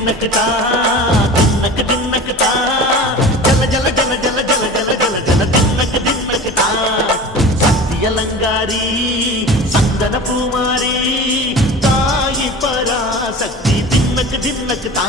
தின்னக்குதா தின்னக்குதா ஜல ஜல ஜல ஜல ஜல ஜல ஜல ஜல தின்னக்குதா சக்தியலங்காரி சந்தன பூமாரி தாயி பராசக்தி தின்னக்குதா